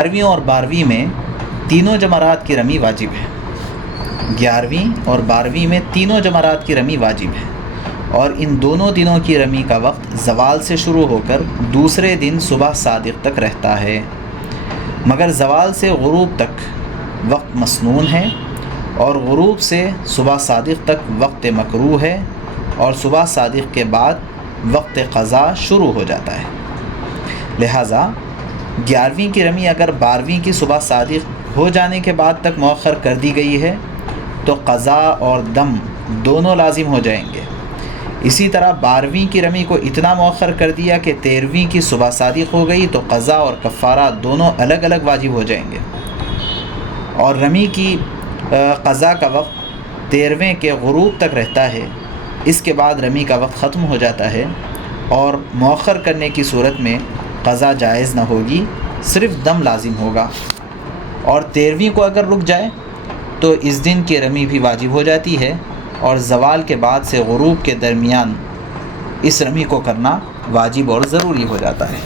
11ویں اور 12ویں میں تینوں جمرات کی رمی واجب ہے۔ 11ویں اور 12ویں میں تینوں جمرات کی رمی واجب ہے، اور ان دونوں دنوں کی رمی کا وقت زوال سے شروع ہو کر دوسرے دن صبح صادق تک رہتا ہے، مگر زوال سے غروب تک وقت مسنون ہے، اور غروب سے صبح صادق تک وقت مکروہ ہے، اور صبح صادق کے بعد وقت قضا شروع ہو جاتا ہے۔ لہٰذا 11ویں کی رمی اگر 12ویں کی صبح صادق ہو جانے کے بعد تک مؤخر کر دی گئی ہے تو قضا اور دم دونوں لازم ہو جائیں گے۔ اسی طرح 12ویں کی رمی کو اتنا مؤخر کر دیا کہ 13ویں کی صبح صادق ہو گئی تو قضا اور کفارہ دونوں الگ الگ واجب ہو جائیں گے، اور رمی کی قضا کا وقت 13ویں کے غروب تک رہتا ہے۔ اس کے بعد رمی کا وقت ختم ہو جاتا ہے، اور مؤخر کرنے کی صورت میں قضا جائز نہ ہوگی، صرف دم لازم ہوگا، اور 13ویں کو اگر رک جائے تو اس دن کی رمی بھی واجب ہو جاتی ہے، اور زوال کے بعد سے غروب کے درمیان اس رمی کو کرنا واجب اور ضروری ہو جاتا ہے۔